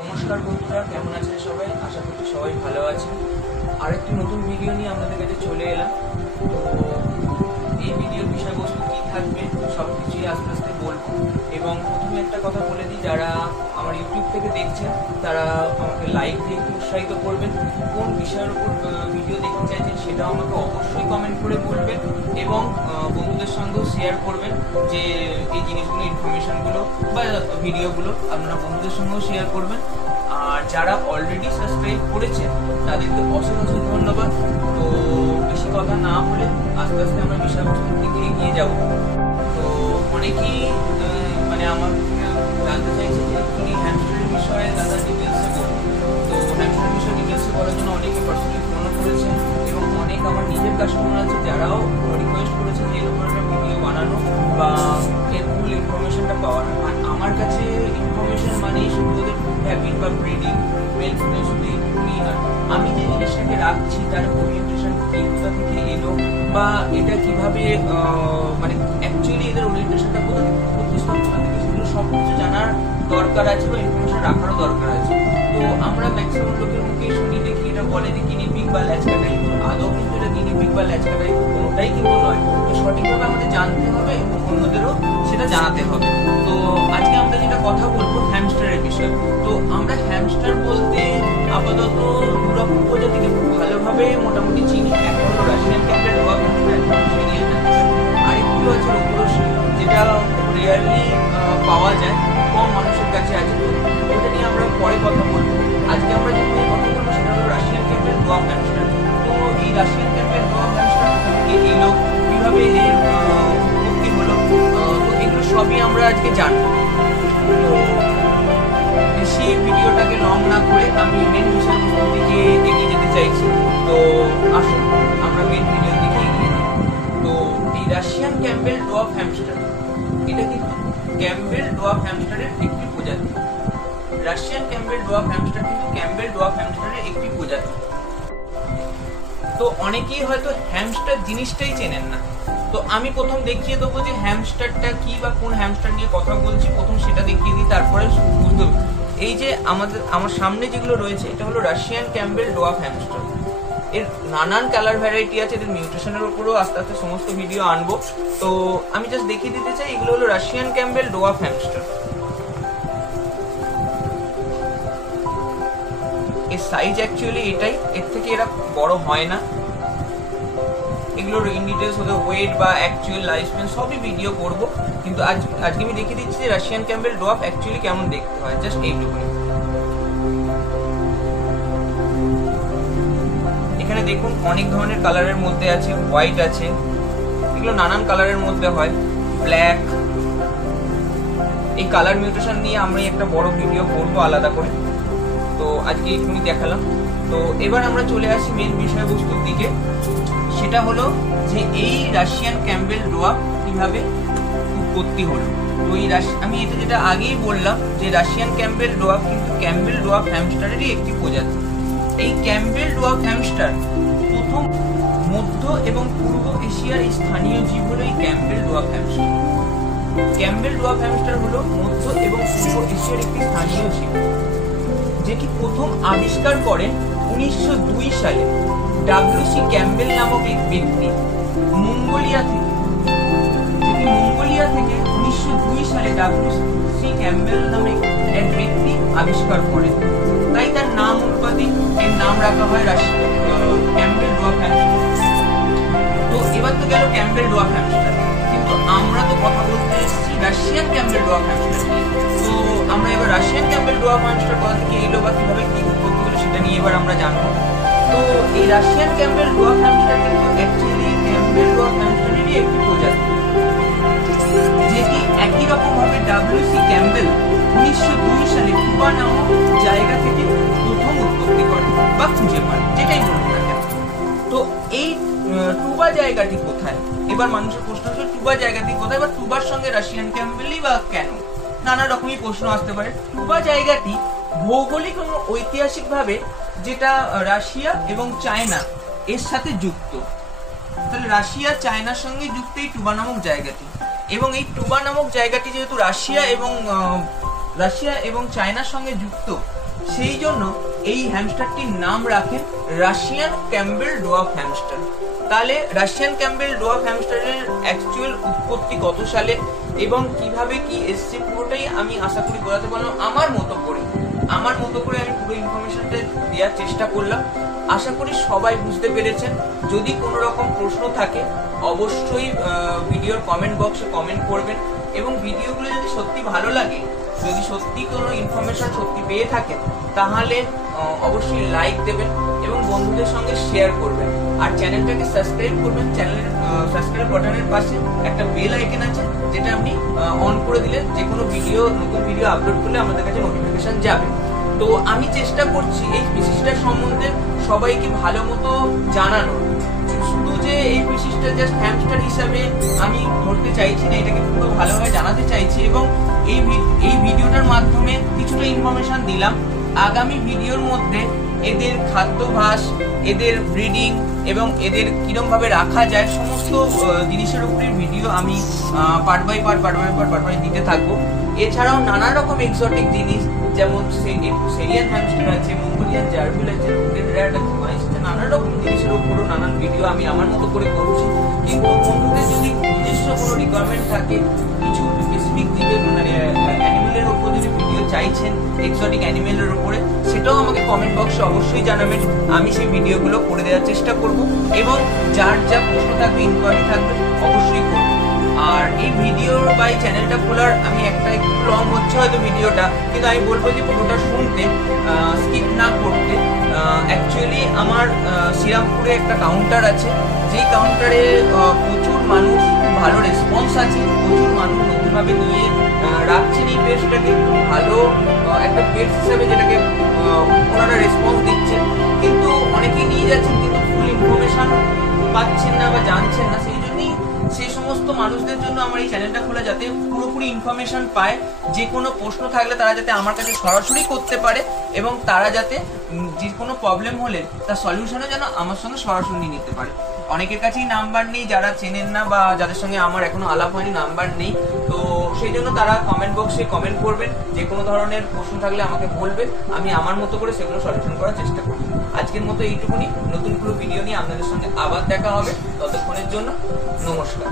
নমস্কার বন্ধুরা, কেমন আছেন সবাই? আশা করছি সবাই ভালো আছেন। আরেকটি নতুন ভিডিও নিয়ে আপনাদের কাছে চলে এলাম। তো এই ভিডিওর বিষয়বস্তু কী থাকবে সব কিছুই আস্তে আস্তে বলবো। এবং প্রথমে একটা কথা বলে দিই, যারা আমার ইউটিউব থেকে দেখছেন তারা আমাকে লাইক দিয়ে একটু উৎসাহিত করবেন। কোন বিষয়ের উপর ভিডিও দেখতে চাইছেন সেটাও আমাকে অবশ্যই কমেন্ট করে বলবেন এবং বন্ধুদের সঙ্গেও শেয়ার করবেন যে এই জিনিসগুলো, ইনফরমেশনগুলো বা ভিডিওগুলো আপনারা বন্ধুদের সঙ্গেও শেয়ার করবেন। আর যারা অলরেডি সাবস্ক্রাইব করেছেন তাদেরকে অশেষ অশেষ ধন্যবাদ। তো বেশি কথা না বলে আস্তে আস্তে আমরা বিষয়বস্তুর দিকে এগিয়ে যাব। তো অনেকেই আমার জানতে চাইছে যে তুমি হ্যামস্টারের বিষয়ে দাদা ডিটেলসে বলুন। তো হ্যামস্টারের বিষয়ে ডিটেলসে বলার জন্য অনেকে পার্সোনালি ফোনও করেছেন এবং অনেক আমার নিজের কাস্টমার আছে যারাও রিকোয়েস্ট করেছে যে এরকম একটা ভিডিও বানানো বা এর ফুল ইনফরমেশনটা পাওয়ার। আর আমার কাছে ইনফরমেশন মানেই শুধু ওদের হ্যাবিট বা ব্রিডিং, মেল ফুটে শুধু এইটুকুই নয়, আমি যে জিনিসটাকে রাখছি তার ওরিয়েন্টেশন কী, কোথা থেকে এলো বা এটা কীভাবে অ্যাকচুয়ালি এদের ওরিয়েন্টেশনটা কোথা থেকে সেগুলো সব কিছু জানার দরকার আছে বা ইনফরমেশন রাখারও দরকার আছে। তো আমরা ম্যাক্সিমাম লোকের মুখে শুনি, দেখি এটা বলে যে গিনিপিগ বা ল্যাচকাটাই, আদৌ কিন্তু এটা গিনিপিগ বা ল্যাচকাটাই কোনোটাই কিন্তু নয়। তো সঠিকভাবে আমাদের জানতে হবে এবং অন্যদেরও সেটা জানাতে হবে। তো আজকে আমরা যেটা কথা বলবো হ্যামস্টারের বিষয়ে। তো আমরা হ্যামস্টার বলতে আপাতত দুরকম প্রজাতিকে খুব ভালোভাবে মোটামুটি চিনি। এক হলো রাশিয়ান ক্যাম্পেল ডগ আর একটু আছে রোগরসি, যেটা রিয়ারলি পাওয়া যায়, কম মানুষের কাছে আছে। তো ওটা নিয়ে আমরা পরে কথা বলবো। আজকে আমরা যে নিয়ে কথা বলবো সেটা হলো রাশিয়ান ক্যাম্পেল ডগ হ্যামস্টার। তো এই রাশিয়ান ক্যাম্পেল ডগ হ্যামস্টার থেকে এলো, কীভাবে এর উৎপত্তি হলো, তো এগুলো সবই আমরা আজকে জানবো। তো বেশি ভিডিওটাকে লং না করে আমি মেন বিষয়বস্তুর দিকে এগিয়ে যেতে চাইছি। তো আসুন আমরা মেন ভিডিওর দিকে এগিয়ে যাই। তো এই রাশিয়ান ক্যাম্পেল ডগ হ্যামস্টার, এটা কিন্তু ক্যাম্পবেল ডোয়ার্ফ হ্যামস্টারের একটি প্রজাতি। রাশিয়ান ক্যাম্পবেল ডোয়ার্ফ হ্যামস্টার কিন্তু ক্যাম্পবেল ডোয়ার্ফ হ্যামস্টারের একটি প্রজাতি। তো অনেকেই হয়তো হ্যামস্টার জিনিসটাই চেনেন না। তো আমি প্রথম দেখিয়ে দেবো যে হ্যামস্টারটা কি বা কোন হ্যামস্টার নিয়ে কথা বলছি, প্রথম সেটা দেখিয়ে দিই, তারপরে বুঝতে হবে। এই যে আমার সামনে যেগুলো রয়েছে এটা হলো রাশিয়ান ক্যাম্পবেল ডোয়ার্ফ হ্যামস্টার। এর নানান কালার ভ্যারাইটি আছে, এদের মিউটেশনের উপরেও আস্তে আস্তে সমস্ত ভিডিও আনবো। তো আমি জাস্ট দেখিয়ে দিতে চাই, এগুলো হলো রাশিয়ান ক্যাম্পবেল ডোয়ার্ফ হ্যামস্টার। এর সাইজ অ্যাকচুয়ালি এটাই, এর থেকে এরা বড় হয় না। এগুলোর ইন ডিটেলস ওদের ওয়েট বা অ্যাকচুয়াল লাইফ স্প্যান সবই ভিডিও করব, কিন্তু আজকে আমি দেখিয়ে দিচ্ছি যে রাশিয়ান ক্যাম্পবেল ডোয়ার্ফ অ্যাকচুয়ালি কেমন দেখতে হয়, জাস্ট এইটুকুনি। এখানে দেখুন অনেক ধরনের কালারের মধ্যে আছে, হোয়াইট আছে, এগুলো নানান কালারের মধ্যে হয়, ব্ল্যাক। এই কালার মিউটেশন নিয়ে আমরা একটা বড় ভিডিও করবো আলাদা করে, তো আজকে এইটুকুনি দেখালাম। তো এবার আমরা চলে আসি মেন বিষয়বস্তুর দিকে। সেটা হলো যে এই রাশিয়ান ক্যাম্পবেল ডোয়ার্ফ কিভাবে উৎপত্তি হলো। তো এই আমি এটা যেটা আগেই বললাম যে রাশিয়ান ক্যাম্পবেল ডোয়ার্ফ কিন্তু ক্যাম্পবেল ডোয়ার্ফ হ্যামস্টারেরই একটি প্রজাতি। এই ক্যাম্পবেল ডোয়ার্ফ হ্যামস্টার প্রথম মধ্য এবং পূর্ব এশিয়ার এই স্থানীয় জীব হলো এই Campbell dwarf hamster. Campbell dwarf hamster হলো মধ্য এবং পূর্ব এশিয়ার একটি স্থানীয় জীব, যেটি প্রথম আবিষ্কার করেন 1902 সালে ডাব্লিউ.সি. ক্যাম্পবেল নামক এক ব্যক্তি মঙ্গোলিয়া থেকে। 1902 সালে ডাব্লিউ.সি. ক্যাম্পবেল নামে এক ব্যক্তি আবিষ্কার করেন, তাই তার নাম অনুপাতে এর নাম রাখা হয় ক্যাম্পবেল ডোয়ার্ফ হ্যামস্টার। তো এবার তো গেল ক্যাম্পবেল ডোয়ার্ফ হ্যামস্টার, কিন্তু আমরা তো কথা বলতে এসেছি রাশিয়ান ক্যাম্পবেল ডোয়ার্ফ হ্যামস্টার নিয়ে। তো আমরা এবার রাশিয়ান ক্যাম্পবেল ডোয়ার্ফ হ্যামস্টার কোথা থেকে এলো বা কিভাবে কি উৎপত্তি হলো সেটা নিয়ে এবার আমরা জানবো। তো এই রাশিয়ান ক্যাম্পবেল ডোয়ার্ফ হ্যামস্টার কিন্তু অ্যাকচুয়ালি ক্যাম্পবেল ডোয়ার্ফ হ্যামস্টারেরই একটি প্রজাতি, যেটি একই রকম ভাবে ডাব্লিউ.সি. ক্যাম্পবেল 1902 সালে টুবা নামক জায়গা থেকে প্রথম উৎপত্তি করে বা খুঁজে পায়, যেটাই বলুন না কেন। তো এই টুবা জায়গাটি কোথায়? এবার মানুষের প্রশ্ন হচ্ছে টুবা জায়গাটি কোথায় বা টুবার সঙ্গে রাশিয়ান ক্যাম্পবেলই বা কেন? নানা রকমই প্রশ্ন আসতে পারে। টুবা জায়গাটি ভৌগোলিক এবং ঐতিহাসিকভাবে যেটা রাশিয়া এবং চায়না এর সাথে যুক্ত। তাহলে রাশিয়া চায়নার সঙ্গে যুক্ত এই টুবা নামক জায়গাটি, এবং এই টুবা নামক জায়গাটি যেহেতু রাশিয়া এবং চায়নার সঙ্গে যুক্ত, সেই জন্য এই হ্যামস্টারটির নাম রাখেন রাশিয়ান ক্যাম্বেল ডোয়ার্ফ হ্যামস্টার। তাহলে রাশিয়ান ক্যাম্বেল ডোয়ার্ফ হ্যামস্টারের অ্যাকচুয়াল উৎপত্তি কত সালে এবং কিভাবে কি এসছে পুরোটাই আমি আশা করি বোঝাতে পারলাম আমার মতো করে আমি পুরো ইনফরমেশনটা দেওয়ার চেষ্টা করলাম। আশা করি সবাই বুঝতে পেরেছেন। যদি কোনো রকম প্রশ্ন থাকে অবশ্যই ভিডিওর কমেন্ট বক্সে কমেন্ট করবেন এবং ভিডিওগুলো যদি সত্যি ভালো লাগে, যদি সত্যি কোনো ইনফরমেশন সত্যি পেয়ে থাকেন তাহলে অবশ্যই লাইক দেবেন এবং বন্ধুদের সঙ্গে শেয়ার করবেন আর চ্যানেলটাকে সাবস্ক্রাইব করবেন। চ্যানেলের সাবস্ক্রাইব বাটনের পাশে একটা বেল আইকন আছে যেটা আপনি অন করে দিলে যে কোনো নতুন ভিডিও আপলোড করলে আমাদের কাছে নোটিফিকেশন যাবে। তো আমি চেষ্টা করছি এই স্পিসিসটার সম্বন্ধে সবাইকে ভালো মতো জানানোর। শুধু যে এই স্পিসিসটা জাস্ট হ্যামস্টার হিসাবে আমি ধরতে চাইছি না, এটাকে পুরো ভালোভাবে জানাতে চাইছি এবং এই ভিডিওটার মাধ্যমে কিছুটা ইনফরমেশন দিলাম। আগামী ভিডিওর মধ্যে এদের খাদ্যাভ্যাস, এদের ব্রিডিং এবং এদের কিরম ভাবে রাখা যায় সমস্ত জিনিসের উপরে ভিডিও আমি পার্ট বাই পার্ট দিতে থাকবো। এছাড়াও নানা রকম এক্সোটিক জিনিস যেমন সেরিয়ান হ্যামস্টার আছে, মঙ্গোলিয়ান জার্বিল আছে, রুডেড র্যাট আছে, মাইস আছে, নানা রকম জিনিসের উপরও নানান ভিডিও আমি আমার মতো করে করছি। কিন্তু বন্ধুদের যদি নিজস্ব কোনো রিকোয়ারমেন্ট থাকে, কিছু স্পেসিফিক জীবের মানে অ্যানিমেলের উপর যদি ভিডিও চাইছেন, এক্সোটিক অ্যানিমেলের উপরে, সেটাও আমাকে কমেন্ট বক্সে অবশ্যই জানাবেন। আমি সেই ভিডিওগুলো করে দেওয়ার চেষ্টা করব এবং যার যা প্রশ্ন থাকবে, ইনকোয়ারি থাকবে অবশ্যই করব। আর এই ভিডিও বা এই চ্যানেলটা খোলার আমি একটু লং হচ্ছে হয়তো ভিডিওটা, কিন্তু আমি বলবো যে পুরোটা শুনতে, স্কিপ না করতে। অ্যাকচুয়ালি আমার শ্রীরামপুরে একটা কাউন্টার আছে, যেই কাউন্টারে প্রচুর মানুষ, ভালো রেসপন্স আছে, প্রচুর মানুষ নতুনভাবে নিয়ে রাখছেন এই পেজটাকে, ভালো একটা পেজ হিসাবে যেটাকে ওনারা রেসপন্স দিচ্ছেন। কিন্তু অনেকেই নিয়ে যাচ্ছেন কিন্তু ফুল ইনফরমেশন পাচ্ছেন না বা জানছেন না। সেই জন্যই সেই সমস্ত মানুষদের জন্য আমার এই চ্যানেলটা খোলা, যাতে পুরোপুরি ইনফরমেশন পায়। যে কোনো প্রশ্ন থাকলে তারা যাতে আমার কাছে সরাসরি করতে পারে এবং তারা যাতে যে কোনো প্রবলেম হলে তার সলিউশনও যেন আমার সঙ্গে সরাসরি নিতে পারে। অনেকের কাছেই নাম্বার নেই, যারা চেনেন না বা যাদের সঙ্গে আমার এখনো আলাপ হয়নি, নাম্বার নেই। তো সেই জন্য তারা কমেন্ট বক্সে কমেন্ট করবেন, যে কোনো ধরনের প্রশ্ন থাকলে আমাকে বলবেন, আমি আমার মতো করে সেগুলো সলিউশন করার চেষ্টা করব। আজকের মতো এইটুকুনি। নতুন কোনো ভিডিও নিয়ে আপনাদের সঙ্গে আবার দেখা হবে। ততক্ষণের জন্য নমস্কার।